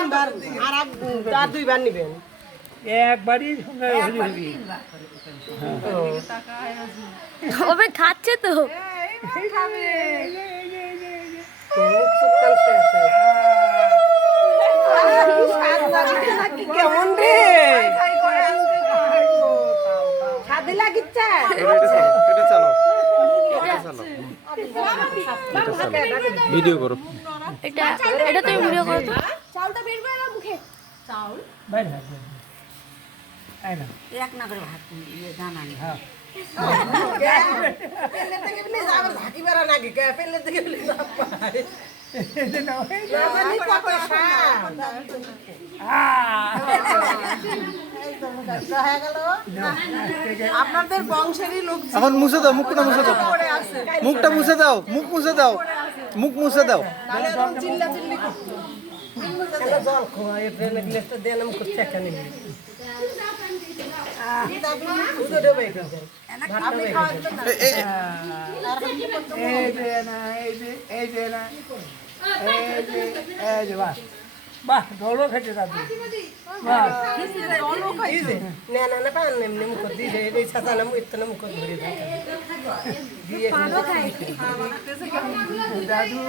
তিনবার আর দুইবার নিবেন একবারই সঙ্গে হলি ওবে খাচ্ছে তো কেমন রে স্বাদে লাগিচ্ছে ভিডিও করো এটা এটা তুমি ভিডিও করো তো চাউলটা বের করে আমার মুখে চাউল বাইরে হাত আই না এক না করে ভাত ইয়ে জানা নেই হ্যাঁ পেলে থেকে বলে আবার ঝাঁকি বেড়া নাকি পেলে থেকে বলে আপনাদের বংশেরই লোক এখন মুছে দাও মুখটা মুছে দাও মুখটা মুছে দাও মুখ মুছে দাও মুখ মুছে দাও চিল্লা চিল্লি জল খোয়া ট্রেনে গ্লাসটা দেন আমি করছি এখানে বাহ ঢোলও খেতে যাবে বাহ না পান এমনি মুখ দিয়ে এই ছাতা না মুখ না মুখ ধরে দিয়ে দাদু